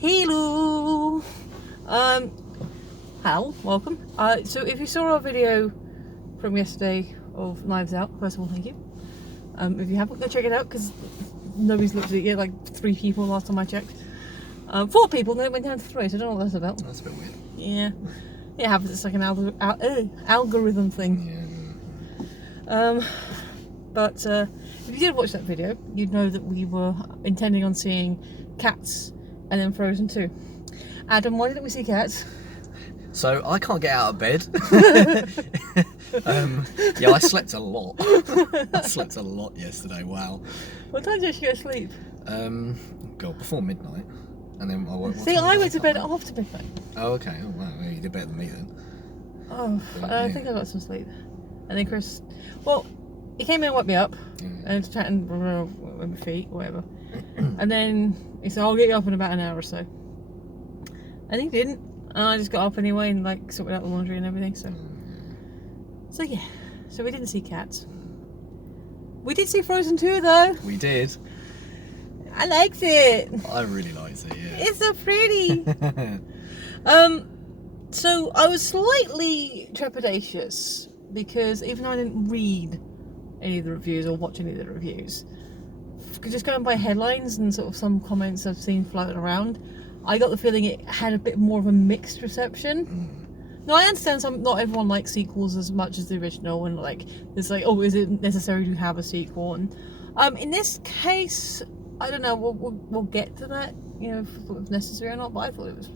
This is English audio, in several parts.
Hello. Hal, welcome. So if you saw our video from yesterday of Knives Out, first of all, thank you. If you haven't, go check it out because nobody's looked at it yet. Like 3 people last time I checked. 4 people, and then it went down to 3. So I don't know what that's about. That's a bit weird. Yeah, it happens. It's like an algorithm thing. Yeah. But if you did watch that video, you'd know that we were intending on seeing Cats and then Frozen 2. Adam, why didn't we see Cats? So I can't get out of bed. Yeah, I slept a lot. I slept a lot yesterday. Wow. What time did you go to sleep? God, before midnight, and then I woke. See, I went to bed after midnight. Oh, okay. Oh, wow. Well, you did better than me then. Oh, I think I got some sleep. And then Chris, well, he came in and woke me up, and was chatting with my feet, whatever. And then he said, "I'll get you up in about an hour or so." And he didn't. And I just got up anyway and like sorted out the laundry and everything. So yeah. So we didn't see Cats. We did see Frozen 2 though. We did. I liked it. I really liked it. Yeah. It's so pretty. So I was slightly trepidatious because even though I didn't read any of the reviews or watch any of the reviews, just going by headlines and sort of some comments I've seen floating around, I got the feeling it had a bit more of a mixed reception. Now I understand not everyone likes sequels as much as the original, and like there's like, oh, is it necessary to have a sequel? And in this case, I don't know. We'll get to that, you know, if it was necessary or not. But I thought it was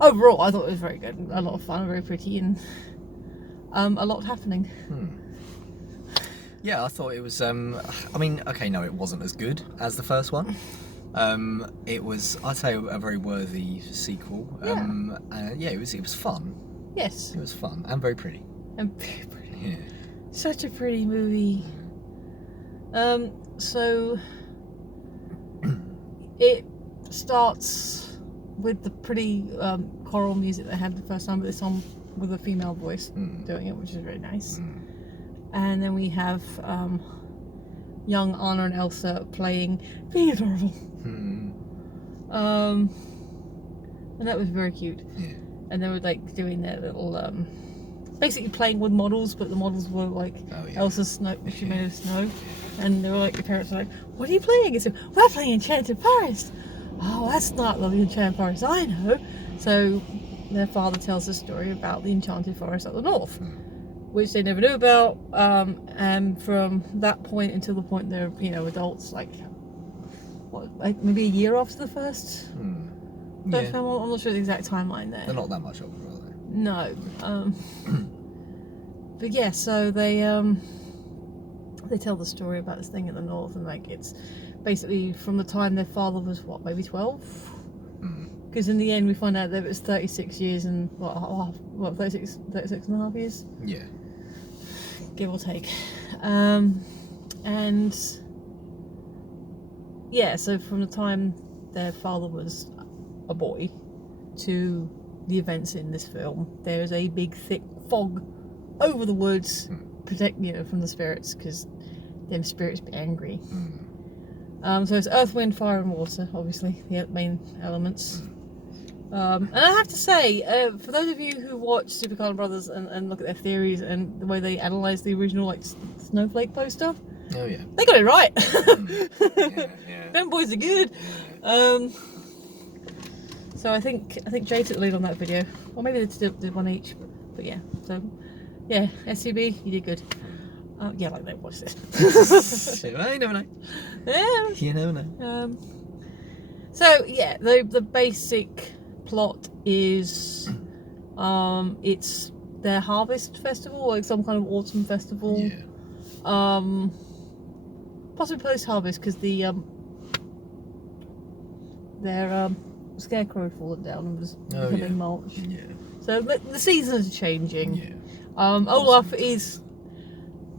overall, I thought it was very good, a lot of fun, very pretty, and a lot happening. Yeah, I thought it was. I mean, okay, no, it wasn't as good as the first one. It was, I'd say, a very worthy sequel. Yeah, it was fun. Yes. It was fun and very pretty. And very pretty. Yeah. Such a pretty movie. So it starts with the pretty choral music they had the first time, but this time with a female voice doing it, which is really nice. And then we have young Anna and Elsa playing. Being adorable. And that was very cute. Yeah. And they were like doing their little basically playing with models, but the models were like Elsa's snow, she made of snow. And they were like, the parents were like, "What are you playing?" And so, "We're playing Enchanted Forest." "Oh, that's not the Enchanted Forest I know." So their father tells a story about the Enchanted Forest at the north, which they never knew about. And from that point until the point they're, you know, adults, like what, like maybe a year after the first film. I'm not sure the exact timeline there. They're not that much older, are they? No. But yeah, so they tell the story about this thing in the north, and like it's basically from the time their father was what, maybe 12? Because in the end we find out that it was 36 years and what 36 and a half years? Yeah. Give or take. And yeah, so from the time their father was a boy to the events in this film, there is a big thick fog over the woods, protecting, you know, from the spirits, because them spirits be angry. So it's earth, wind, fire and water, obviously the main elements. And I have to say, for those of you who watch Super Carlin Brothers and look at their theories and the way they analyse the original like snowflake poster, Oh yeah. they got it right. Yeah. Them boys are good. So I think Jay took the lead on that video, or maybe they did one each. But yeah, so yeah, SCB, you did good. Yeah, like they watched this. You never know. Yeah. You never know. So yeah, the basic plot is it's their harvest festival, like some kind of autumn festival. Yeah. Possibly post harvest because their scarecrow had fallen down and was becoming mulch. Yeah. So the seasons are changing. Yeah. Olaf is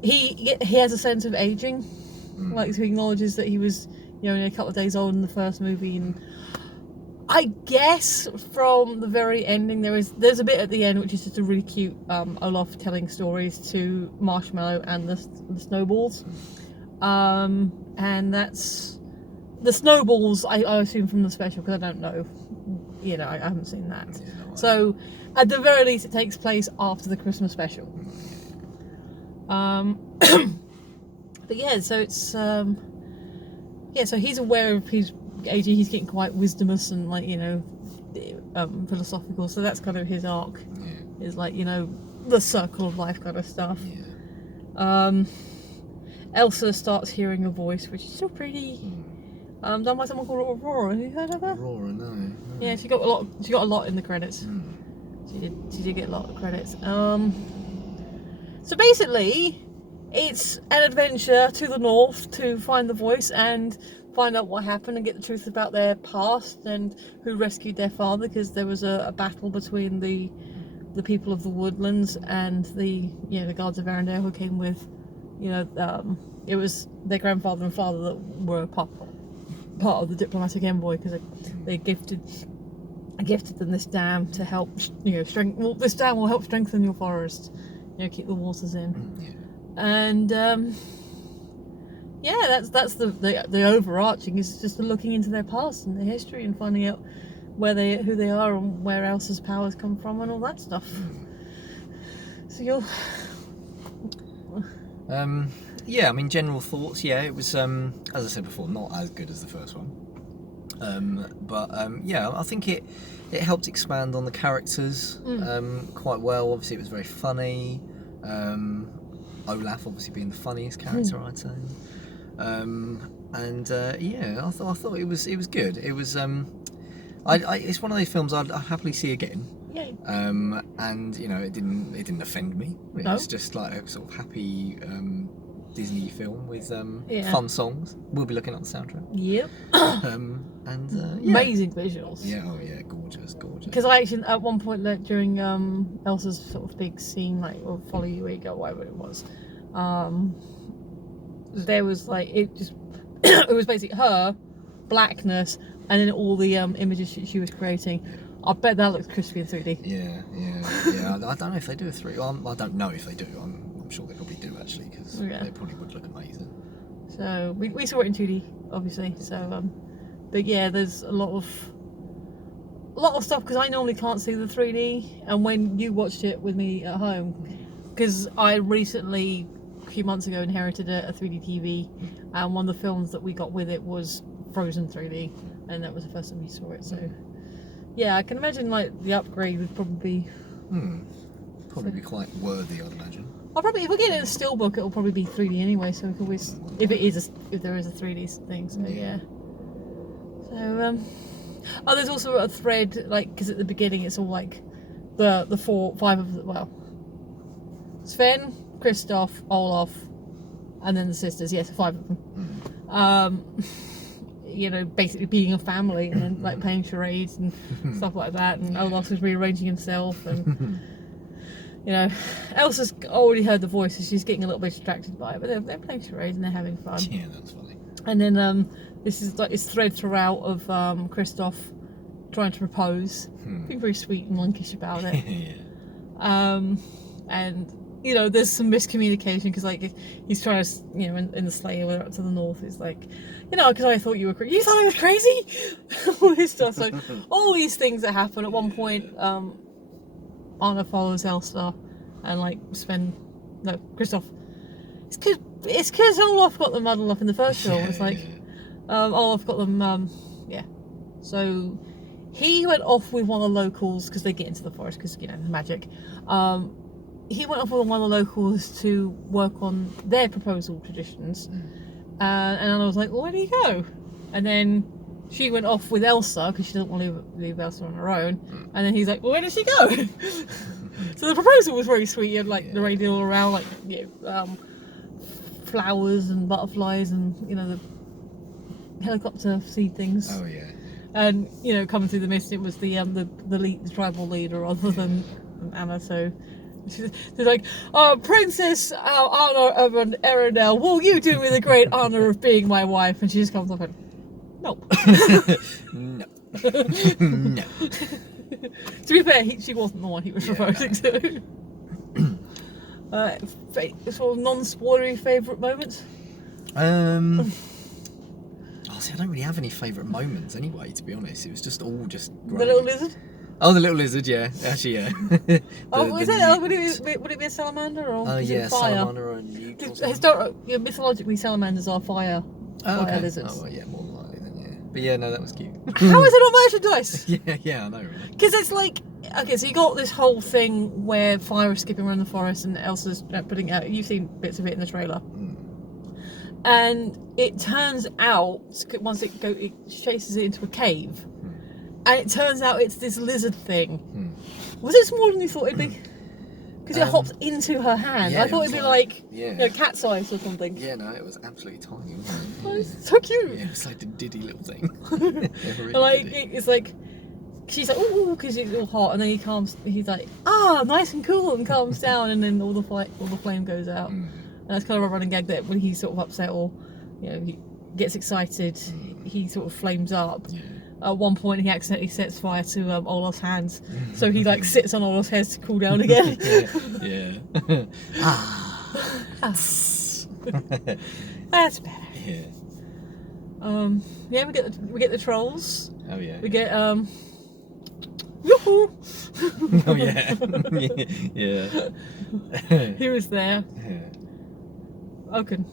he has a sense of aging, like he acknowledges that he was, you know, only a couple of days old in the first movie, and I guess from the very ending there's a bit at the end which is just a really cute Olaf telling stories to Marshmallow and the snowballs, and that's the snowballs, I assume from the special, because I don't know. You know, I haven't seen that. Yeah, no, So, at the very least, it takes place after the Christmas special. But yeah, so it's so he's aware of his age. He's getting quite wisdomous and like, you know, philosophical. So that's kind of his arc. Yeah. Is like, you know, the circle of life kind of stuff. Yeah. Elsa starts hearing a voice, which is still pretty. Done by someone called Aurora. Have you heard of her? Aurora, no. Yeah, she got a lot. She got a lot in the credits. Mm. She did get a lot of credits. So basically, it's an adventure to the north to find the voice and find out what happened and get the truth about their past and who rescued their father, because there was a battle between the people of the woodlands and the guards of Arendelle, who came with, it was their grandfather and father that were part of the diplomatic envoy, because they gifted them this dam to help strengthen. Well, this dam will help strengthen your forest, keep the waters in. Yeah. And that's the overarching, is just looking into their past and their history and finding out who they are and where Elsa's powers come from and all that stuff. So you'll yeah, I mean, general thoughts. Yeah, it was as I said before, not as good as the first one. But yeah, I think it helped expand on the characters quite well. Obviously, it was very funny. Olaf obviously being the funniest character, I'd say. Yeah, I thought it was good. It was it's one of those films I'd happily see again. Yay. And it didn't offend me. It No. was just like a sort of happy Disney film with Yeah. fun songs. We'll be looking at the soundtrack. Yep. And yeah. Amazing visuals. Yeah, oh yeah, gorgeous. Because I actually, at one point, like, during Elsa's sort of big scene, like, or Follow You Where You Go, whatever it was, there was like, it was basically her, blackness, and then all the images she was creating. I bet that looks crispy in 3D. Yeah. I don't know if they do a 3D. I don't know if they do. I'm sure they probably do, actually, because they probably would look amazing. So we saw it in 2D, obviously. So but yeah, there's a lot of stuff, because I normally can't see the 3D, and when you watched it with me at home, because I recently, a few months ago, inherited a 3D TV, and one of the films that we got with it was Frozen 3D, and that was the first time we saw it. So yeah, I can imagine like the upgrade would probably Probably be quite worthy, I'd imagine. I'll probably, if we get it in a steelbook, it'll probably be 3D anyway, so we can always, if there is a 3D thing. So yeah. So there's also a thread, like, because at the beginning it's all like the 5 of the, well, Sven, Kristoff, Olaf, and then the sisters. Yes, 5 of them. Basically being a family and like playing charades and stuff like that. And Olaf was rearranging himself, and Elsa's already heard the voice, so she's getting a little bit distracted by it. But they're playing charades and they're having fun. Yeah, that's funny. And then this is like, it's thread throughout of Kristoff trying to propose, being very sweet and monkish about it. Yeah. And there's some miscommunication, because like he's trying to, in the sleigh or up to the north, it's like, because I thought you were crazy. You thought I was crazy? All this stuff. So all these things that happen. At one point, Anna follows Elsa, and like Kristoff. It's because Olaf got them muddled up in the first film. It's like Olaf got them. So he went off with one of the locals, because they get into the forest because magic. He went off with one of the locals to work on their proposal traditions, and Anna was like, "Well, where do you go?" And then she went off with Elsa, because she doesn't want to leave Elsa on her own. And then he's like, "Well, where did she go?" So the proposal was very sweet. You had like the radio all around, like flowers and butterflies, and the helicopter seed things. Oh yeah. And coming through the mist, it was the tribal leader rather than Anna. So she's like, "Oh, Princess Anna of Arendelle, will you do me the great honour of being my wife?" And she just comes up and, "Nope." No. No. To be fair, she wasn't the one he was proposing to. Sort of non-spoilery favourite moments? see, I don't really have any favourite moments anyway, to be honest. It was just all just great. The little lizard? Oh, the little lizard, yeah. Actually, yeah. Would it be a salamander or Oh, is yeah, it fire? salamander or newt or something. Mythologically, salamanders are fire lizards. Oh, well, yeah, more than likely then, yeah. But yeah, no, that was cute. How is it not merchandise? yeah, I know, really. Because it's like, okay, so you got this whole thing where fire is skipping around the forest and Elsa's putting out, you've seen bits of it in the trailer. And it turns out, once it chases it into a cave, and it turns out it's this lizard thing. Was it smaller than you thought it'd be? Because it hops into her hand. yeah, I thought it it'd be was like yeah. cat size or something. Yeah, no, it was absolutely tiny, wasn't it? Oh, it's so cute. Yeah, it's like the diddy little thing. Really Like diddy. it's like she's like ooh, because it's all hot, and then he's like nice and cool, and calms down, and then all the flame goes out. And that's kind of a running gag that when he's sort of upset or he gets excited, he sort of flames up. Yeah. At one point, he accidentally sets fire to Olaf's hands, so he like sits on Olaf's head to cool down again. yeah. That's better. Yeah. Yeah, we get the trolls. Oh yeah. We get yoo-hoo! Oh yeah. yeah. He was there. Yeah. Oaken.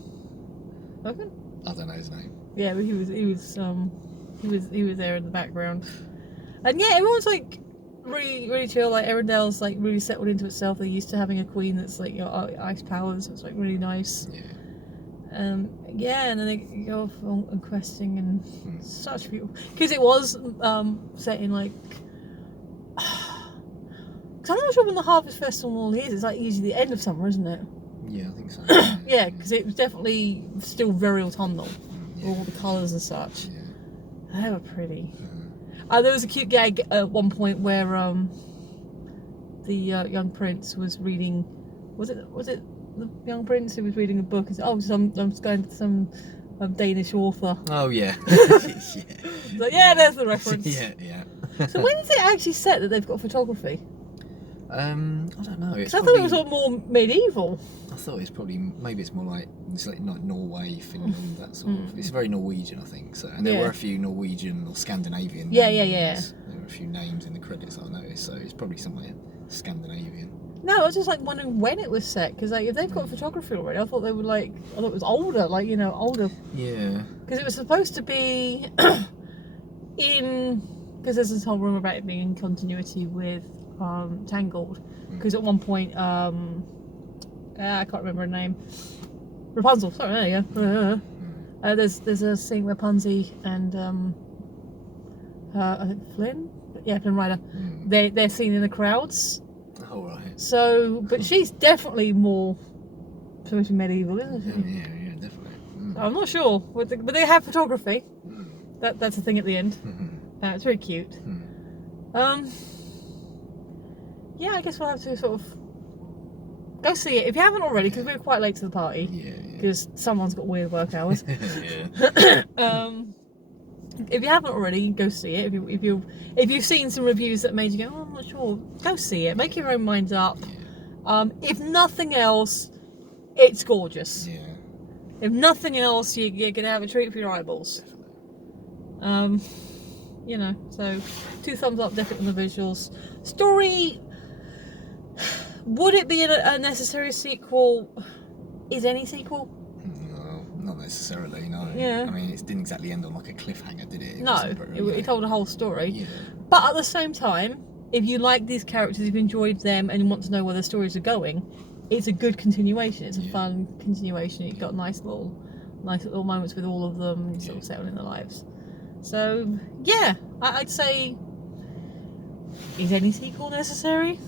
I don't know his name. Yeah, but he was there in the background. And yeah, everyone's like really chill. Like Arendelle like really settled into itself. They're used to having a queen that's like ice powers. So it's like really nice. Yeah. Yeah, and then they go off on questing and such beautiful. Because it was set in like. Because I'm not sure when the Harvest Festival is. It's like usually the end of summer, isn't it? Yeah, I think so. Yeah, because it was definitely still very autumnal. Yeah. All the colours and such. Yeah. They were pretty. There was a cute gag at one point where the young prince was reading. Was it the young prince who was reading a book and said, "Oh, I'm going to some Danish author." Oh yeah. Like, yeah, there's the reference. yeah. So when is it actually set that they've got photography? I don't know. It's I thought it was sort of more medieval. I thought it's probably maybe it's more like Norway, Finland, that sort of. It's very Norwegian, I think. So, and there were a few Norwegian or Scandinavian. Yeah. There were a few names in the credits I noticed, so it's probably somewhere Scandinavian. No, I was just like wondering when it was set because like if they've got photography already, I thought they would I thought it was older, older. Yeah. Because it was supposed to be because there's this whole rumor about it being in continuity with Tangled. Because at one point, I can't remember her name. Rapunzel. Sorry, there you go. There's a scene where Pansy and I think Flynn. Yeah, Flynn Rider. They're seen in the crowds. Oh right. So, but she's definitely more supposed to be medieval, isn't she? Yeah, definitely. I'm not sure, but they have photography. That's the thing at the end. It's very cute. Yeah, I guess we'll have to sort of go see it if you haven't already, because we're quite late to the party. Yeah. Because someone's got weird work hours. Yeah. If you haven't already, go see it. If you've seen some reviews that made you go, oh, I'm not sure, go see it. Make your own mind up. If nothing else, it's gorgeous. Yeah. If nothing else, you're gonna have a treat for your eyeballs. So 2 thumbs up definitely on the visuals. Story, would it be a necessary sequel? Is any sequel? No, not necessarily, no. Yeah. I mean, it didn't exactly end on like a cliffhanger, did it? No, it told a whole story. Yeah. But at the same time, if you like these characters, if you enjoyed them and you want to know where the stories are going, it's a good continuation. It's a fun continuation. You've got nice little moments with all of them, sort of settling their lives. So yeah, I'd say, is any sequel necessary?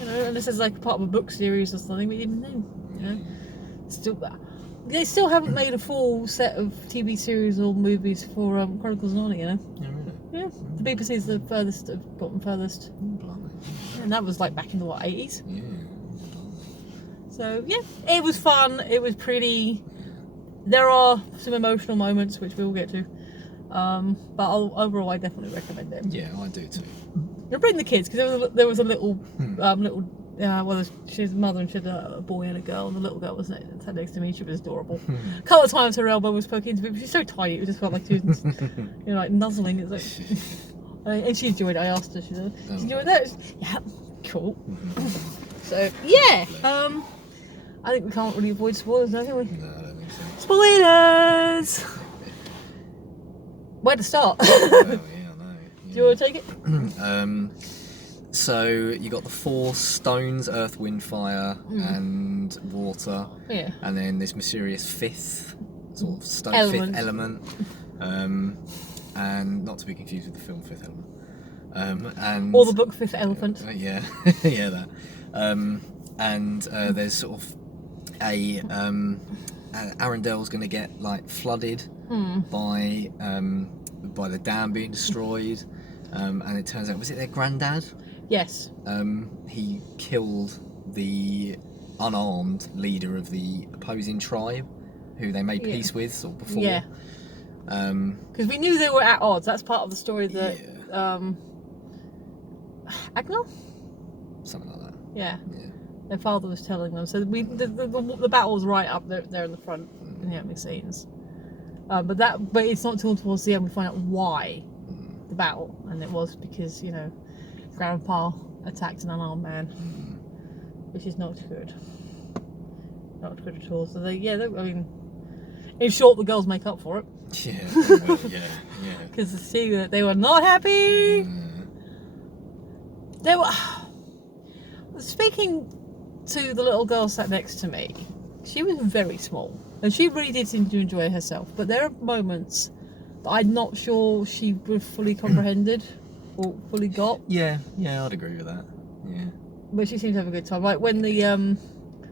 Unless it's like part of a book series or something. But even then, they still haven't made a full set of TV series or movies for Chronicles of Narnia. Yeah, really? Yeah, the BBC's the furthest, have gotten furthest, and that was like back in the 80s. Yeah. So yeah, it was fun. It was pretty. There are some emotional moments which we'll get to, but overall, I definitely recommend them. Yeah, I do too. You'll bring the kids because there was a little well, she's a mother and she had a boy and a girl, and the little girl was sat next to me. She was adorable. A couple of times her elbow was poking into me, but she's so tiny, it just felt like she was, like nuzzling. It's like, and she enjoyed it. I asked her, she said, "Did you enjoy that?" Yeah, cool. So yeah, I think we can't really avoid spoilers, now, can we? No, I don't think so. Spoilers. Where to start? Oh, yeah, I know. Do you want to take it? So you got the 4 stones: earth, wind, fire, and water. Yeah. And then this mysterious 5th sort of stone, Element. 5th element. And not to be confused with the film Fifth Element. And Or the book Fifth Elephant. yeah, yeah, that. And there's sort of Arundel's going to get like flooded by the dam being destroyed, and it turns out, was it their granddad? Yes. He killed the unarmed leader of the opposing tribe, who they made peace with sort of before. Yeah. Because we knew they were at odds. That's part of the story that Agnel? Something like that. Yeah. Yeah. Their father was telling them. So the battle was right up there in the front in the opening scenes. But it's not till towards the end we find out why the battle, and it was because Grandpa attacked an unarmed man, which is not good. Not good at all. So in short, the girls make up for it. Yeah, well, yeah. Because they were not happy. They were speaking to the little girl sat next to me. She was very small, and she really did seem to enjoy herself. But there are moments that I'm not sure she would fully comprehended or fully got. Yeah, I'd agree with that. Yeah. But she seemed to have a good time. Like when the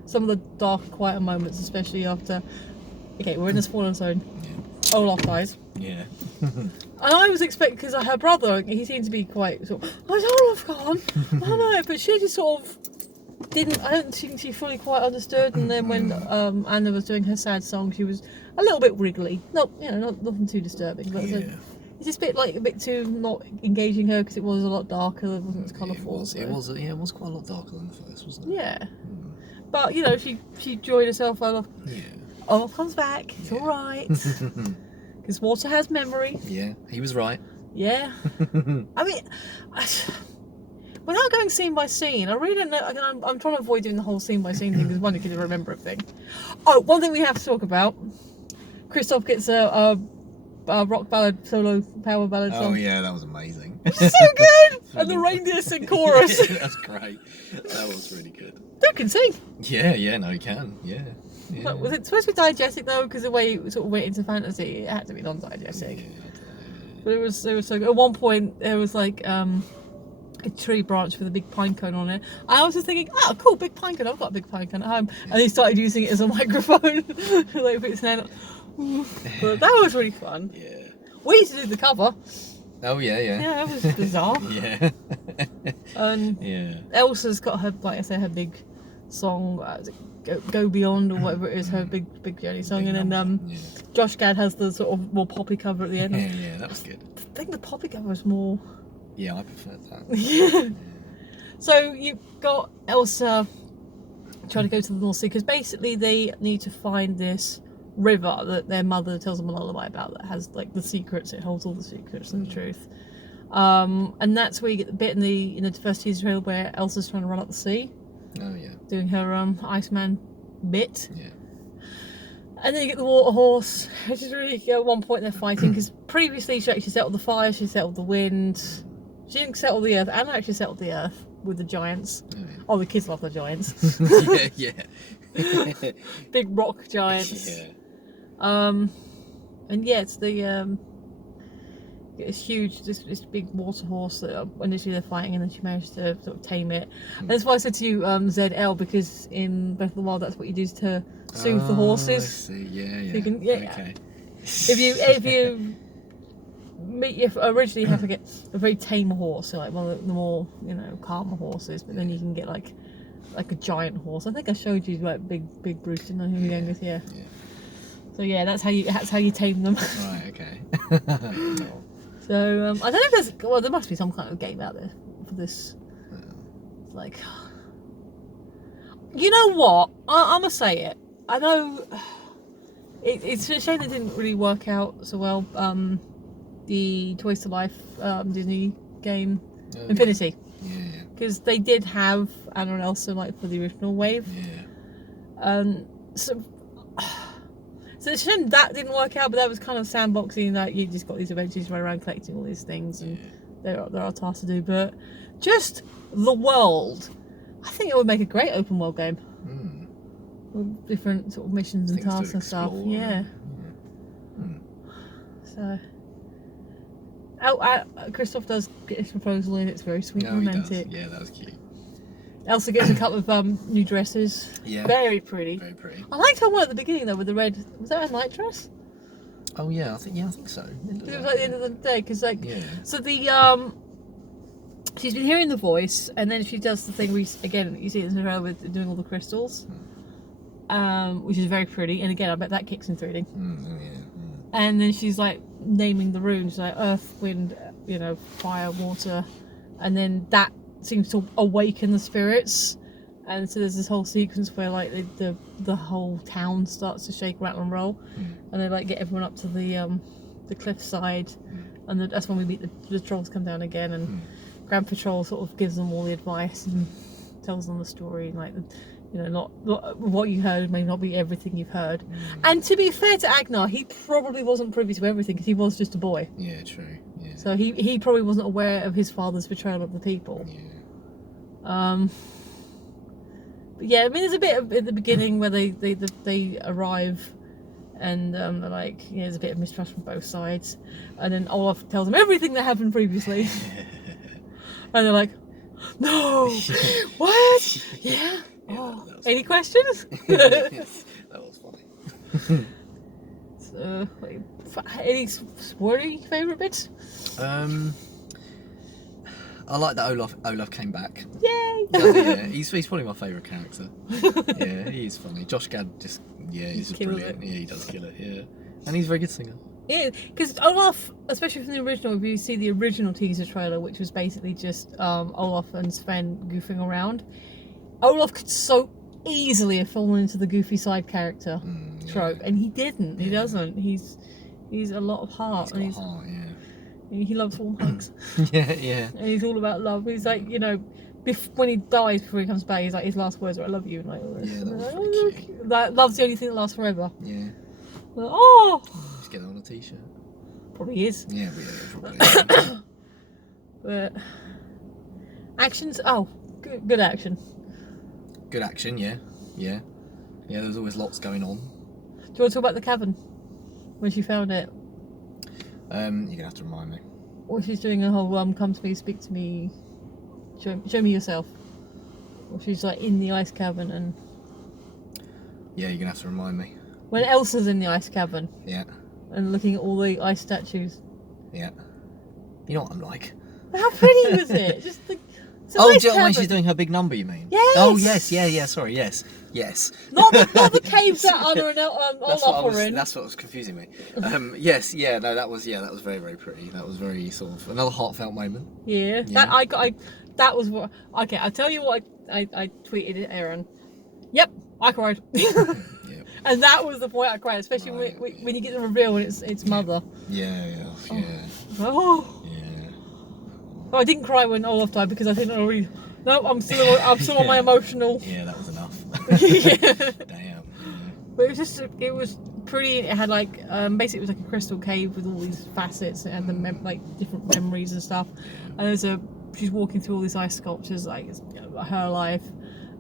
some of the dark, quieter moments, especially after. Okay, we're in the spoiler zone. Yeah. Olaf dies. Yeah. And I was expecting, because her brother, he seemed to be quite sort of, oh, is Olaf gone? Oh no, but she just sort of I don't think she fully quite understood. And then when Anna was doing her sad song, she was a little bit wriggly. Not nothing too disturbing, but it's just a bit too not engaging her, because it was a lot darker, it wasn't as colourful. It was quite a lot darker than the first, wasn't it? Yeah. But she enjoyed herself. Olaf comes back, it's alright. Because water has memory. Yeah, he was right. Yeah. I mean, without going scene by scene, I really don't know. I'm trying to avoid doing the whole scene by scene thing, because one, you can remember everything. Oh, one thing we have to talk about. Kristoff gets a rock ballad, solo power ballad song. Oh yeah, that was amazing. So good! And the reindeer sing chorus. Yeah, that's great. That was really good. Dude can sing. Yeah, no, he can. Yeah. But was it supposed to be diegetic though? Because the way it sort of went into fantasy, it had to be non-diegetic. Yeah. But it was so good. At one point, there was like a tree branch with a big pine cone on it. I was just thinking, oh, cool, big pine cone. I've got a big pine cone at home. And he started using it as a microphone. Like, put his hand up. But that was really fun. Yeah. We used to do the cover. Oh yeah. Yeah, that was bizarre. Yeah. And Elsa's got her, like I say, her big song. Go Beyond or whatever it is, her big journey song, and then Josh Gad has the sort of more poppy cover at the end. Yeah, that was good. I think the poppy cover was more. Yeah, I preferred that. Yeah. So you've got Elsa trying to go to the North Sea, because basically they need to find this river that their mother tells them a lullaby about, that has like the secrets. It holds all the secrets and the truth. And that's where you get the bit in the first teaser trailer where Elsa's trying to run up the sea. Oh yeah. Doing her Iceman bit. Yeah. And then you get the water horse, which is really, at one point they're fighting, because previously she actually settled the fire, she settled the wind. She didn't settle the earth. Anna actually settled the earth with the giants. Oh, yeah. Oh, the kids love the giants. Yeah. Big rock giants. Yeah. And yeah, it's it's huge, this big water horse that initially they're fighting, and then she managed to sort of tame it. And that's why I said to you ZL, because in Breath of the Wild that's what you do to soothe the horses. I see. Yeah. So you can, Okay. If you originally have to get a very tame horse, so like one of the more calmer horses, but then you can get like a giant horse. I think I showed you like big Bruce, didn't I? Who we were with, yeah. So yeah, that's how you tame them. Right. Okay. So I don't know if there must be some kind of game out there for this. Like, You know what? I'm gonna say it. I know it's a shame that didn't really work out so well. The Toys to Life Disney game, Infinity, Yeah. because they did have Anna and Elsa like for the original wave. Yeah. So it's a shame that didn't work out, but that was kind of sandboxing. That you just got these adventures, run around collecting all these things, and there are tasks to do. But just the world, I think it would make a great open world game. With different sort of missions and Things to tasks and stuff. explore, Yeah. So. Christoph does get his proposal in. It's very sweet and No, he does. romantic. Yeah, that was cute. Elsa gets a couple of new dresses. Yeah. Very pretty. Very pretty. I liked her one at the beginning though with the red. Was that a night dress? Oh yeah, I think so. It was like the end of the day because like Yeah. so the she's been hearing the voice and then she does the thing where again you see it in the trailer with doing all the crystals, which is very pretty. And again, I bet that kicks in 3D. Yeah. And then she's like naming the runes like earth, wind, fire, water, and then that seems to awaken the spirits. And so there's this whole sequence where like the whole town starts to shake, rattle, and roll, and they like get everyone up to the cliffside, and that's when we meet the trolls come down again, and Grand Patrol sort of gives them all the advice and tells them the story, like not what you heard may not be everything you've heard. And to be fair to Agnar, he probably wasn't privy to everything because he was just a boy. Yeah, true. Yeah. So he probably wasn't aware of his father's betrayal of the people. Yeah. But yeah, I mean, there's a bit at the beginning where they arrive, and they're like, there's a bit of mistrust from both sides, and then Olaf tells them everything that happened previously, and they're like, no, what? Yeah. Oh. Any questions? That was funny. So, any sporty favourite bits? I like that Olaf came back. Yay! Yeah, he's probably my favourite character. Yeah, he's funny. Josh Gad he's just brilliant. It. Yeah, he does kill it. Yeah, and he's a very good singer. Yeah, because Olaf, especially from the original, if you see the original teaser trailer, which was basically just Olaf and Sven goofing around, Olaf could so easily have fallen into the goofy side character trope, and he didn't. He doesn't. He's a lot of heart. He's got heart, yeah. He loves warm hugs. Yeah. And he's all about love. He's like, when he dies before he comes back, he's like, his last words are "I love you" and like all this. Yeah, that was like, really cute. That love's the only thing that lasts forever. Yeah. Like, oh, Just get that on a t-shirt. probably is. Yeah, probably. But actions. Oh, good action. Good action, yeah. There's always lots going on. Do you want to talk about the cavern when she found it? You're gonna have to remind me. Or she's doing a whole come to me, speak to me, show me yourself. Or she's like in the ice cavern, and Yeah, you're gonna have to remind me. when Elsa's in the ice cavern Yeah. and looking at all the ice statues. Yeah. You know what I'm like. How pretty was it? Just the When she's doing her big number, you mean? Yes. Oh yes, yeah. Sorry, yes. not the caves that Anna and Olaf were in. That's what was confusing me. Yes, yeah, no, that was very, very pretty. That was very sort of another heartfelt moment. Yeah. That was what. Okay, I'll tell you what I tweeted at Aaron. Yep, I cried. Yeah. And that was the point I cried, especially when you get the reveal and it's mother. Yeah. Oh. Yeah. Oh, I didn't cry when Olaf died because I didn't already. No, I'm still on my emotional. Yeah, that was enough. Yeah. Damn. But it was pretty. It had like basically it was like a crystal cave with all these facets and the different memories and stuff. And she's walking through all these ice sculptures like it's, her life.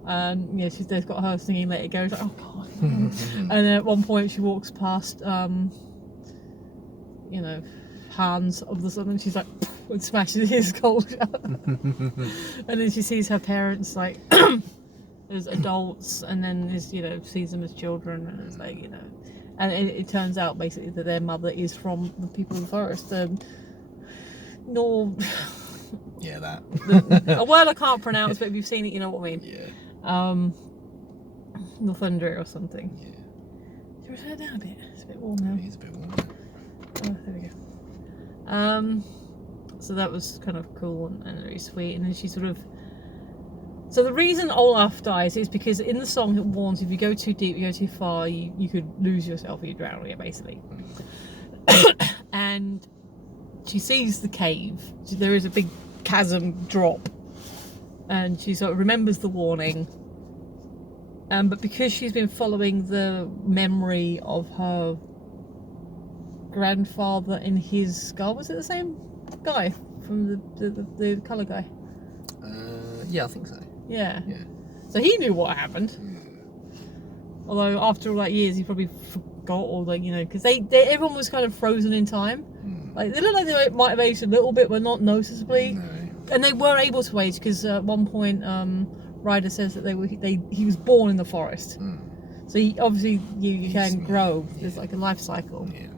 They've got her singing "Let It Go." It's like, oh god. And then at one point she walks past Hans of the sun, and she's like and smashes his sculpture. And then she sees her parents like as adults, and then sees them as children, and it's like and it turns out basically that their mother is from the people of the forest. Yeah, that. A word I can't pronounce, but if you've seen it, you know what I mean. Yeah. Northunder or something. Yeah. Should we turn it down a bit? It's a bit warm now. It's a bit warm. Oh, there we go. So that was kind of cool and very sweet. And then she sort of So the reason Olaf dies is because in the song it warns if you go too deep, you go too far, you could lose yourself or you drown, yeah, basically. And she sees the cave. There is a big chasm drop. And she sort of remembers the warning. But because she's been following the memory of her grandfather in his skull, was it the same guy from the colour guy? Yeah, I think so. Yeah. Yeah. So he knew what happened. Although after all that years, he probably forgot, or like, you know, because everyone was kind of frozen in time. Like they look like they might have aged a little bit, but not noticeably. No. And they were able to age because at one point, Ryder says that he was born in the forest. So obviously you can grow. There's like a life cycle. Yeah.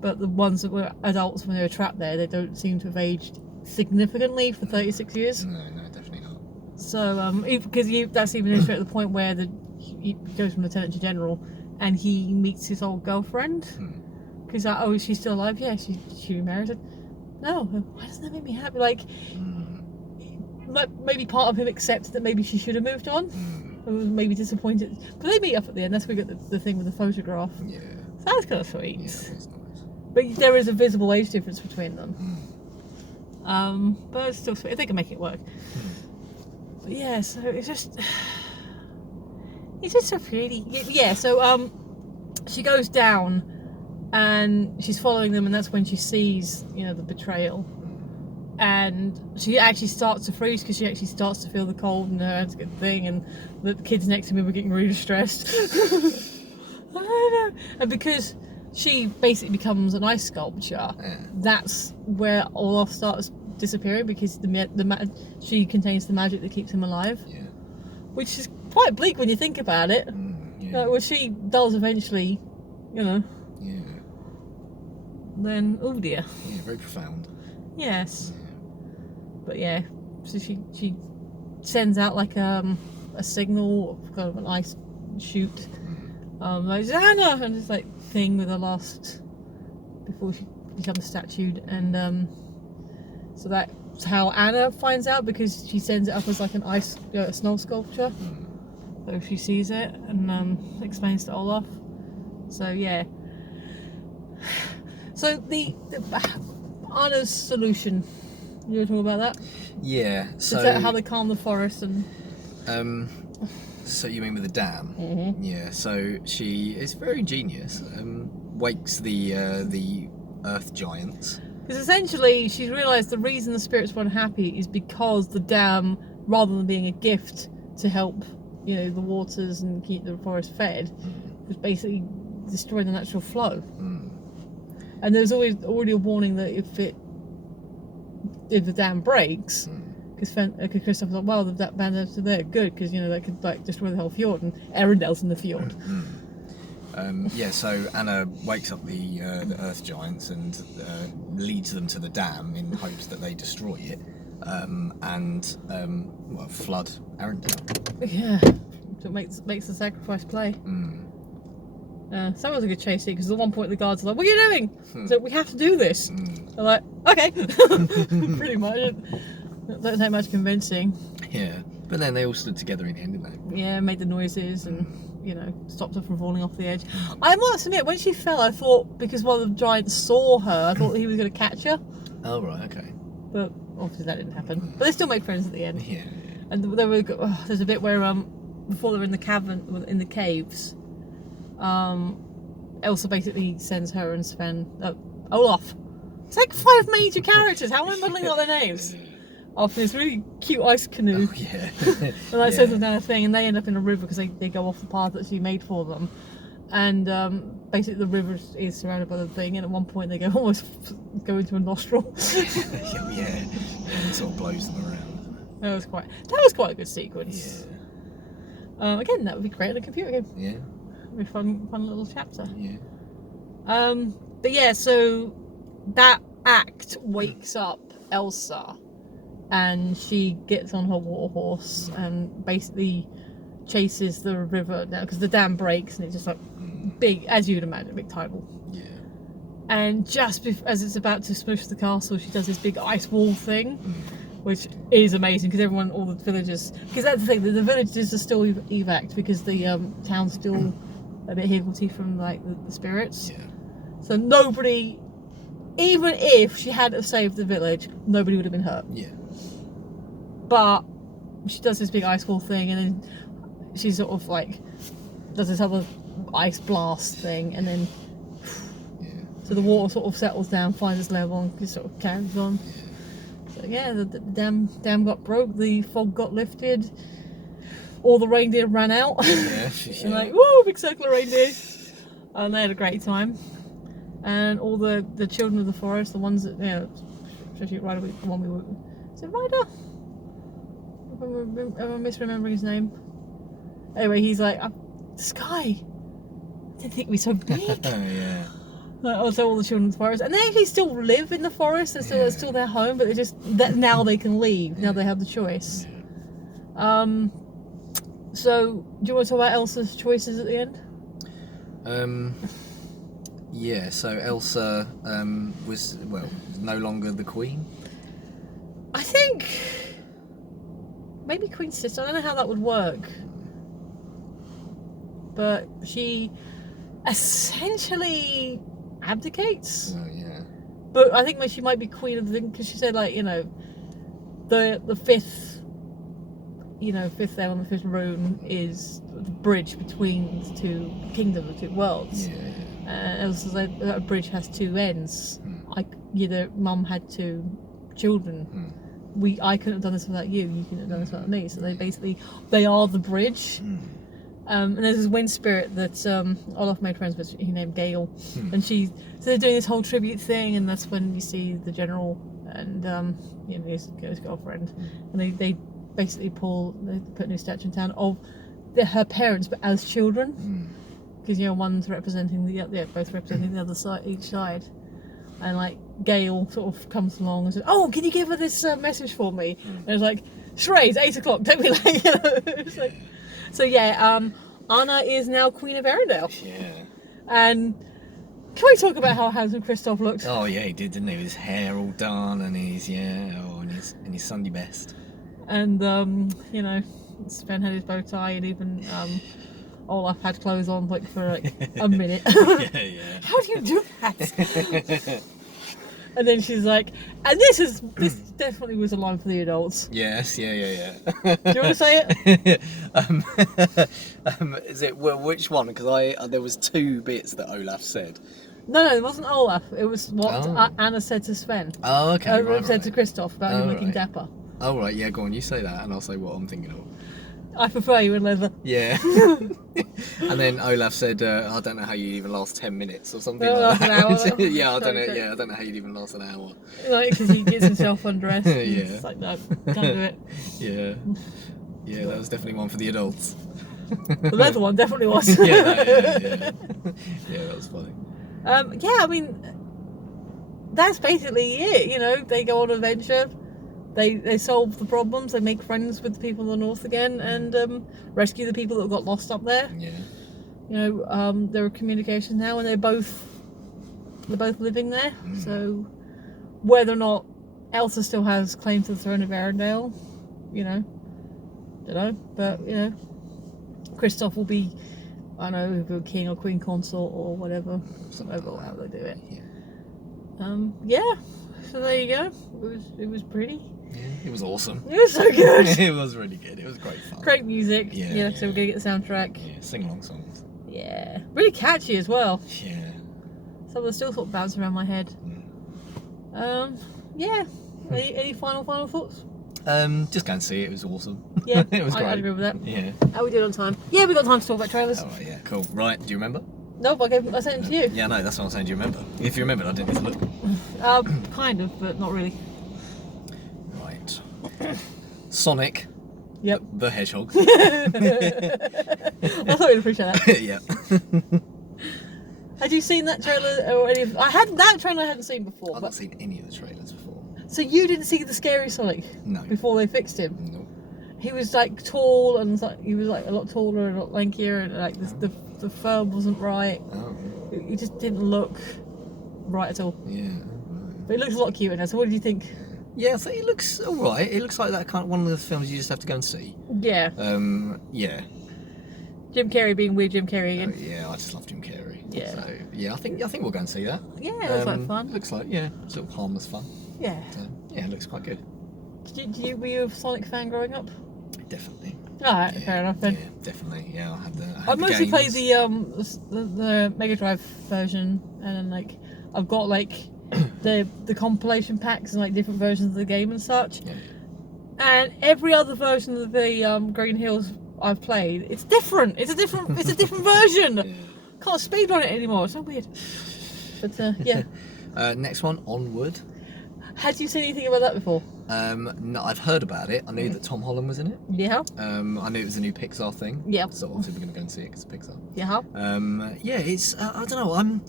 But the ones that were adults when they were trapped there, they don't seem to have aged significantly for 36 years. No, definitely not. So, because that's even illustrated at the point where he goes from lieutenant to general, and he meets his old girlfriend. Because like, oh, is she still alive? Yeah, she remarried. Said, no, why doesn't that make me happy? Like, maybe part of him accepted that maybe she should have moved on, or was maybe disappointed. But they meet up at the end. That's where we get the thing with the photograph. Yeah. So that's kind of sweet. Yeah, it's nice. But there is a visible age difference between them. But it's still sweet. They can make it work. But yeah, so it's just so pretty. Yeah, so she goes down and she's following them, and that's when she sees, you know, the betrayal. And she actually starts to freeze because she actually starts to feel the cold in her hands, get the thing, and the kids next to me were getting really stressed. I don't know. And because she basically becomes an ice sculpture, that's where Olaf starts disappearing, because she contains the magic that keeps him alive. Yeah. Which is quite bleak when you think about it. Yeah. Like, well, she does eventually, you know. Yeah. Then, oh dear. Yeah, very profound. Yes. But yeah, so she sends out like a signal, kind of an ice shoot. Like Anna, and this like thing with her last before she becomes statued, and so that's how Anna finds out, because she sends it up as like an ice snow sculpture. So she sees it and explains to Olaf. So yeah. So the Anna's solution. You want to talk about that? Yeah. So Is that how they calm the forest and? So you mean with the dam? Yeah. So she is very ingenious. Wakes the earth giants. Because essentially, she's realised the reason the spirits were unhappy is because the dam, rather than being a gift to help, you know, the waters and keep the forest fed, was basically destroying the natural flow. And there's already a warning that if the dam breaks, because Kristoff was like, well, the bandits are there, good, because, you know, that could like destroy the whole fjord, and Arundel's in the fjord. Yeah, so Anna wakes up the earth giants and leads them to the dam in hopes that they destroy it and flood Arundel. Yeah, so it makes the sacrifice play. So that was a good chase scene, because at one point the guards are like, what are you doing? So we have to do this. They're like, okay. Pretty much. Don't take much convincing. Yeah, but then they all stood together in the end, didn't they? Yeah, made the noises and, you know, stopped her from falling off the edge. I must admit, when she fell, I thought, because one of the giants saw her, I thought he was going to catch her. Oh, right, okay. But obviously that didn't happen. But they still make friends at the end. Yeah. And there's a bit where, before they're in the cavern, in the caves, Elsa basically sends her and Sven, Olaf. It's like 5 major characters. How am I muddling all their names? Off this really cute ice canoe. Oh, yeah. And that sends them down a thing, and they end up in a river because they go off the path that she made for them. And basically the river is surrounded by the thing, and at one point they almost go into a nostril. Yeah. And it sort of blows them around. That was quite a good sequence. Yeah. Again, that would be great in a computer game. Yeah. It'd be a fun little chapter. Yeah. But yeah, so that act wakes up Elsa, and she gets on her war horse and basically chases the river now, because the dam breaks and it's just like big, as you'd imagine, a big tidal. Yeah. And just as it's about to smush the castle, she does this big ice wall thing, which is amazing because all the villagers, because that's the thing, the villagers are still evac because the town's still a bit higgledy from like the spirits. Yeah. So nobody, even if she had have saved the village, nobody would have been hurt. Yeah. But she does this big ice wall thing, and then she sort of like does this other ice blast thing, and then so the water sort of settles down, finds its level, and just sort of carries on. So yeah, the dam got broke, the fog got lifted, all the reindeer ran out. Yeah. And like, woo, big circle of reindeer. And they had a great time. And all the children of the forest, the ones that, especially Ryder, the one we were, is it Ryder? Am I misremembering his name? Anyway, he's like, Sky, I didn't think we'd be so big. Yeah. Also, all the children of the forest, and they actually still live in the forest. It's still their home, but they just now they can leave. Now they have the choice. So, do you want to talk about Elsa's choices at the end? Yeah. So Elsa was no longer the queen. I think maybe Queen's sister. I don't know how that would work, but she essentially abdicates. Oh yeah. But I think she might be queen of the thing because she said like the fifth there on the fifth rune is the bridge between the two kingdoms, the two worlds. Yeah. Elsa's like that bridge has two ends. Mum had two children. I couldn't have done this without you. You couldn't have done this without me. So they are the bridge. And there's this wind spirit that Olaf made friends with. He named Gale, and so they're doing this whole tribute thing, and that's when you see the general and his girlfriend, and they basically put a new statue in town of her parents, but as children, because one's representing both representing the other side, each side, and like Gale sort of comes along and says, "Oh, can you give her this message for me?" And it's like, "Shrey, it's 8 o'clock. Don't be late." It's like. So yeah, Anna is now Queen of Arendelle. Yeah. And can we talk about how handsome Kristoff looked? Oh yeah, he did, didn't he? With his hair all done and his Sunday best. And Sven had his bow tie, and even Olaf had clothes on like for like a minute. Yeah. How do you do that? And then she's like, and this definitely was a line for the adults. Yes, yeah. Do you want to say it? Is it which one? Because there was two bits that Olaf said. No, it wasn't Olaf. It was what Anna said to Sven. Oh, okay. Said to Kristoff about him looking dapper. Oh right, yeah. Go on, you say that, and I'll say what I'm thinking of. I prefer you in leather. Yeah. And then Olaf said, I don't know how you even last 10 minutes or something like that. An hour. Yeah, I don't know. Yeah, I don't know how you'd even last an hour. Like, because he gets himself undressed. Yeah. It's like, no, can't do it. Yeah. Yeah, that was definitely one for the adults. The leather one definitely was. Yeah, that was funny. Yeah, I mean, that's basically it. They go on an adventure. They solve the problems, they make friends with the people in the north again, and rescue the people that got lost up there. Yeah. There are communications now, and they're both living there. So whether or not Elsa still has claim to the throne of Arendelle, don't know. But Kristoff will be, I don't know, king or queen consort or whatever, how they do it. Yeah. So there you go. It was pretty. Yeah, it was awesome. It was so good. It was really good. It was great fun. Great music. Yeah. So we're gonna get the soundtrack. Yeah, sing-along songs. Yeah, really catchy as well. Yeah. Some of them still sort of bounce around my head. Yeah. Any final thoughts? Just go and see it. It was awesome. Yeah, it was great. I'd agree with that. Yeah. How we doing on time? Yeah, we got time to talk about trailers. Oh yeah, cool. Right, do you remember? Nope, I sent it to you. Yeah, no, that's what I'm saying. Do you remember? If you remembered, I didn't need to look. Kind of, but not really. Right. Sonic. Yep. The Hedgehog. I thought you'd appreciate that. Yeah. Had you seen that trailer or any of? That trailer I hadn't seen before. I've not seen any of the trailers before. So you didn't see the scary Sonic? No. Before they fixed him? No. He was like tall and he was like a lot taller and a lot lankier, and like the fur wasn't right. Oh. He just didn't look right at all. Yeah. But he looks a lot cuter now. So what did you think? Yeah, I think it looks alright. It looks like that kind of one of the films you just have to go and see. Yeah. Yeah. Jim Carrey being weird Jim Carrey again. Yeah, I just love Jim Carrey. Yeah. So yeah, I think we'll go and see that. Yeah, it looks like fun. Looks like sort of harmless fun. Yeah. So, yeah, it looks quite good. Were you a Sonic fan growing up? Definitely. Alright, Yeah, fair enough then. Yeah, definitely. Yeah, I had the. I mostly played games. the Mega Drive version, and then like I've got like the compilation packs and like different versions of the game and such. Yeah. And every other version of the Green Hills I've played, it's different. It's a different version. Yeah. Can't speedrun it anymore. It's so weird. But yeah. Next one, Onward. Had you seen anything about that before? No, I've heard about it. I knew that Tom Holland was in it. Yeah. I knew it was a new Pixar thing. Yeah. So obviously we're going to go and see it because it's Pixar. Yeah. Yeah, it's I don't know.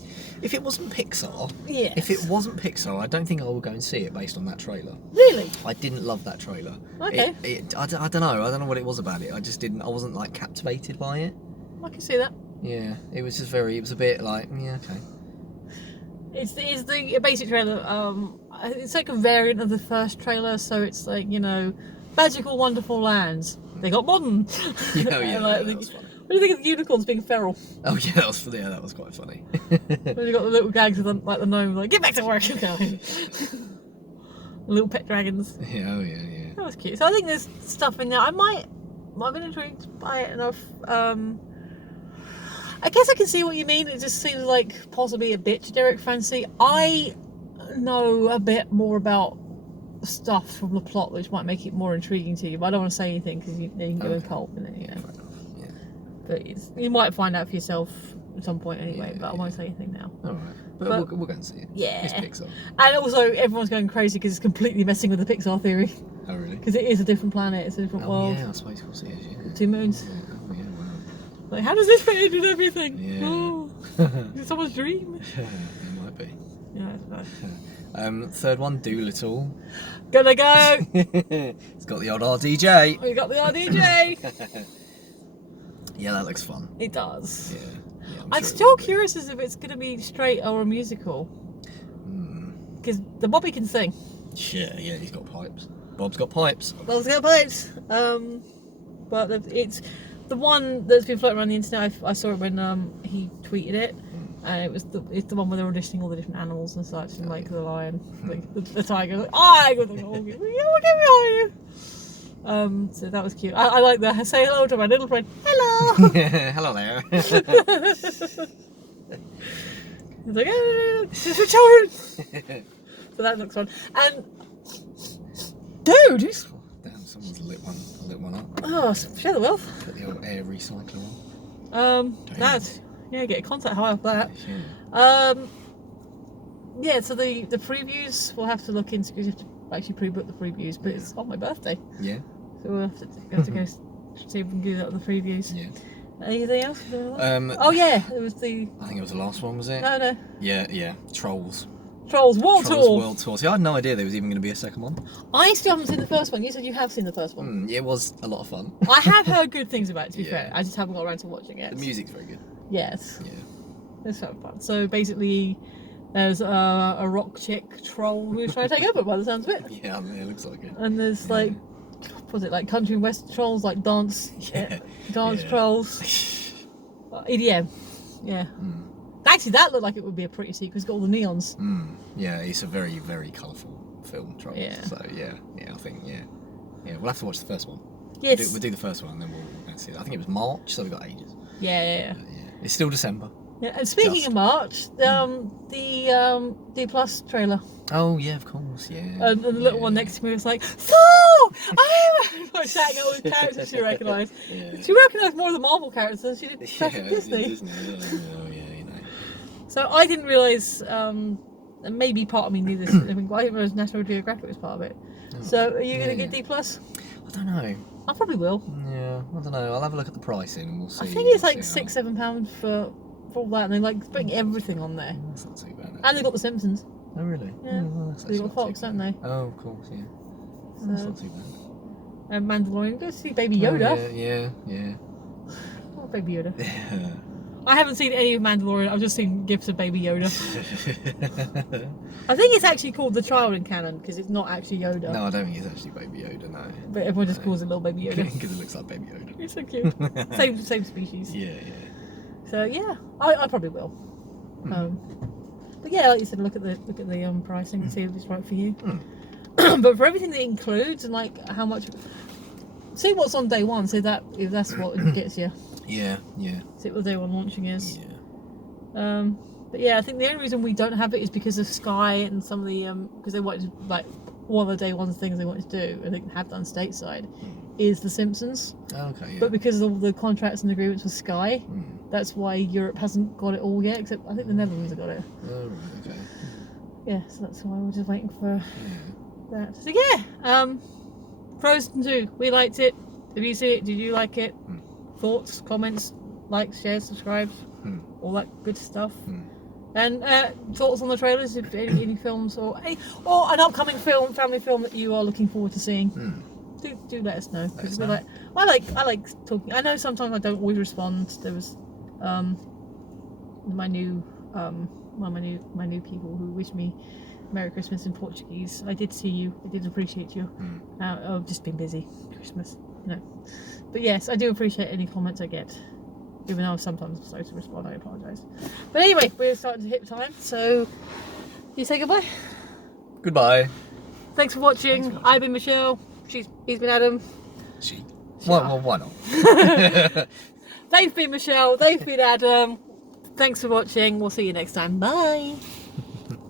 If it wasn't Pixar, Yes. if it wasn't Pixar, I don't think I will go and see it based on that trailer. Really? I didn't love that trailer. Okay. I don't know. I don't know what it was about it. I just didn't. I wasn't like captivated by it. I can see that. Yeah, it was just very. It was a bit like okay. It's the basic trailer. It's like a variant of the first trailer, so it's like, you know, magical, wonderful lands. They got modern. Yeah, And, like, that was funny. what do you think of the unicorns being feral? Oh yeah, that was quite funny. When you got the little gags with the, like the gnome, like get back to work, okay. The little pet dragons. Yeah, oh yeah. That was cute. So I think there's stuff in there. I've been intrigued by it enough. I guess I can see what you mean. It just seems like possibly a bit generic fantasy. I know a bit more about stuff from the plot which might make it more intriguing to you, but I don't want to say anything because you can go in pulp in it, you know. Fair enough. Yeah. But you might find out for yourself at some point anyway, Yeah, but I won't say anything now. All right, but we'll go and see it. Yeah. It's Pixar. And also, everyone's going crazy because it's completely messing with the Pixar theory. Oh really? Because it is a different planet, it's a different world. Yeah, I suppose we'll see it. Yeah. 2 moons. Yeah. Oh yeah. Wow. Like, how does this fit in with everything? Yeah. Oh, is it someone's dream? It might be. Yeah, I don't know. Third one, Doolittle. Gonna go! It's got the old RDJ. We got the RDJ! Yeah, that looks fun. It does. Yeah. I'm sure it still will be. curious as if it's going to be straight or a musical. Because the Bobby can sing. Yeah, he's got pipes. Bob's got pipes. Bob's got pipes. But it's the one that's been floating around the internet. I saw it when he tweeted it. And it's the one where they're auditioning all the different animals and such, and like the lion, like the tiger, like, I got the get behind you. So that was cute. I like that. Say hello to my little friend. Hello. Hello there. He's like, this is for children. So that looks fun. And dude, who's Damn, someone's lit one up. oh, share the wealth. Put the old air recycler on. That get a contact high off that. Yeah. Yeah. So the previews we'll have to look into because you have to actually pre-book the previews, but it's on my birthday, Yeah. so we'll have to go see if we can do that on the previews. Yeah. Anything else? Oh yeah, it was the I think it was the last one, was it? no Yeah. Trolls. Trolls World Trolls Tour. World Tour. See, I had no idea there was even going to be a second one. I still haven't seen the first one. You said you have seen the first one. It was a lot of fun. I have heard good things about it. To be Yeah. fair, I just haven't got around to watching it. The music's very good. Yes, Yeah. it's so fun. So basically, there's a rock chick troll who's trying to take over by the sounds of it. Yeah, it looks like it. And there's like, was it like country and western trolls, like dance Yeah. trolls, EDM. Yeah. Actually, that looked like it would be a pretty sequel. It's got all the neons. Yeah, it's a very, very colourful film, Trolls. Yeah. So I think we'll have to watch the first one. Yes. We'll do the first one and then we'll go and see it. I think it was March, so we've got ages. Yeah. Yeah. It's still December. Yeah. And speaking Just. of March, the D Plus trailer, Oh yeah, of course, yeah. and the little one next to me was like, "Thor! I'm like shouting out all the characters she recognised. Yeah. She recognised more of the Marvel characters than she did Yeah, Disney. Disney. Oh yeah, you know. So I didn't realise, and maybe part of me knew this, but I didn't realise National Geographic was part of it. So are you going to get D Plus? I don't know. I probably will. Yeah, I don't know. I'll have a look at the pricing and we'll see. I think it's like we'll see how- £6-7 for all that, and they like putting everything on there. That's not too bad. And they've got The Simpsons. Oh really? Yeah. well, that's They've actually got not Fox, too don't bad. they? Oh, of course, yeah. That's So, not too bad. and Mandalorian. Go see Baby Yoda. Oh, yeah. Oh, Baby Yoda. I haven't seen any of Mandalorian. I've just seen gifs of Baby Yoda. I think it's actually called the child in canon because it's not actually Yoda. No, I don't think it's actually Baby Yoda. No. But everyone just calls it little Baby Yoda. Because it looks like Baby Yoda. It's so cute. same species. Yeah. So yeah, I probably will. But yeah, like you said, look at the pricing and see if it's right for you. But for everything that it includes and like how much, see what's on day one. So that if that's what it gets you. Yeah. See what day one launching is. Yeah. But yeah, I think the only reason we don't have it is because of Sky and some of the because they wanted to, like one of the day one things they wanted to do, I think have done stateside, is The Simpsons. Okay. Yeah. But because of all the contracts and agreements with Sky, that's why Europe hasn't got it all yet. Except I think the Netherlands have got it. Oh, right. Okay. Yeah, so that's why we're just waiting for that. So yeah, Frozen 2, we liked it. Did you see it? Did you like it? Thoughts, comments, likes, shares, subscribes, all that good stuff. And thoughts on the trailers, if any films or an upcoming family film that you are looking forward to seeing. Do let us know. Because I like talking. I know sometimes I don't always respond. There was my new people who wished me Merry Christmas in Portuguese. I did see you. I did appreciate you. I've just been busy. Christmas, you know. But yes, I do appreciate any comments I get. Even though I'm sometimes slow to respond, I apologise. But anyway, we're starting to hit time, so you say goodbye. Goodbye. Thanks for watching. I've been Michelle. He's been Adam. She. Well, why not? They've been Michelle. They've been Adam. Thanks for watching. We'll see you next time. Bye.